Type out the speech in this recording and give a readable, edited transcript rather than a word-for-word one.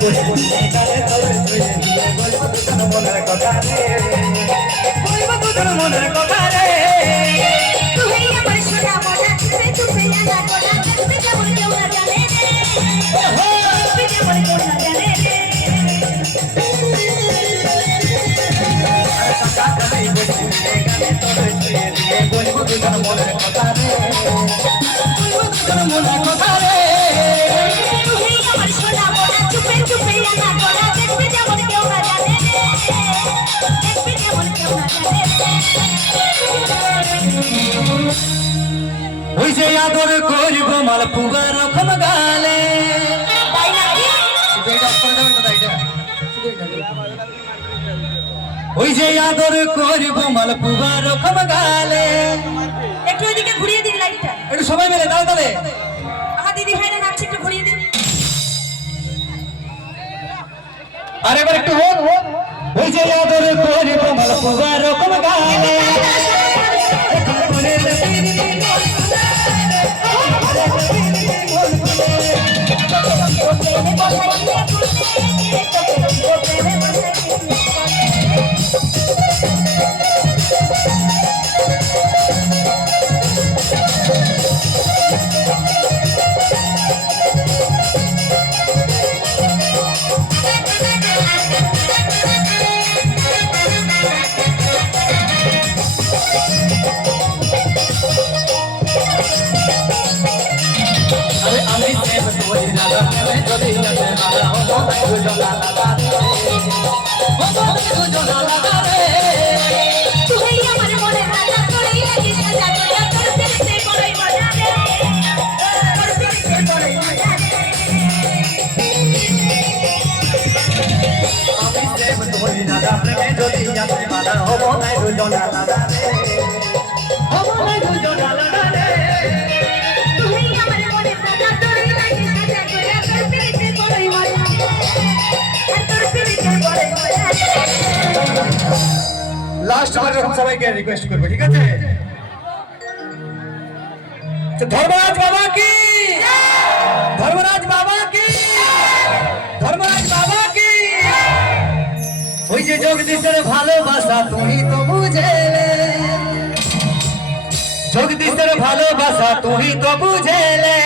বসে গানে তবে তুই বলবো দুজন মনের কথা রে বলবো দুজন মনের কথা রে তুই আমার সোনা মোনা চুপে না কোনা তুই যেমন কেউ না জানে রে তুই যেমন কেউ না জানে রে বলবো দুজন মনের কথা রে বলবো দুজন মনের কথা রে তুই আমার সোনা মোনা চুপে না কোনা তুই যেমন কেউ না জানে রে তুই যেমন কেউ না জানে রে ওই যে আদর করব মালপুয়া রকম গালে তাই নাকি ওই যে আদর করব মালপুয়া রকম গালে একটু ওইদিকে ঘুরিয়ে দিন লাইটটা একটু সবাই মিলে দাও তাহলে আমার দিদি ভাইরা নাচছে একটু ঘুরিয়ে দিন আর এবার একটু ওই যে আদর করব মালপুয়া রকম গালে আমি প্রেম করি না যদি না দুজন আলাদা রে তুই আমার মনে রাজা তোরই লাগি সাজা তোরা তোর ফিরতে বড়ই মজা রে তোর ফিরতে বড়ই মজা রে আমি প্রেম করি না প্রেমে যদি যাতে মানা হব না দুজন আলাদা রে হব না দুজন আলাদা রে তুই আমার মনে রাজা তোরই লাগি সাজা তোরা তোর ফিরতে বড়ই মজা রে তোর ফিরতে বড়ই মজা রে লাস্ট বার এরকম সবাইকে রিকোয়েস্ট করবে ঠিক আছে তো ধর্মরাজ বাবা কি ধর্মরাজ বাবা কি ধর্মরাজ বাবা কি ওই যে জগদীশের ভালোবাসা তুমি তো বুঝেলে জগদীশের ভালোবাসা তুমি তো বুঝেলে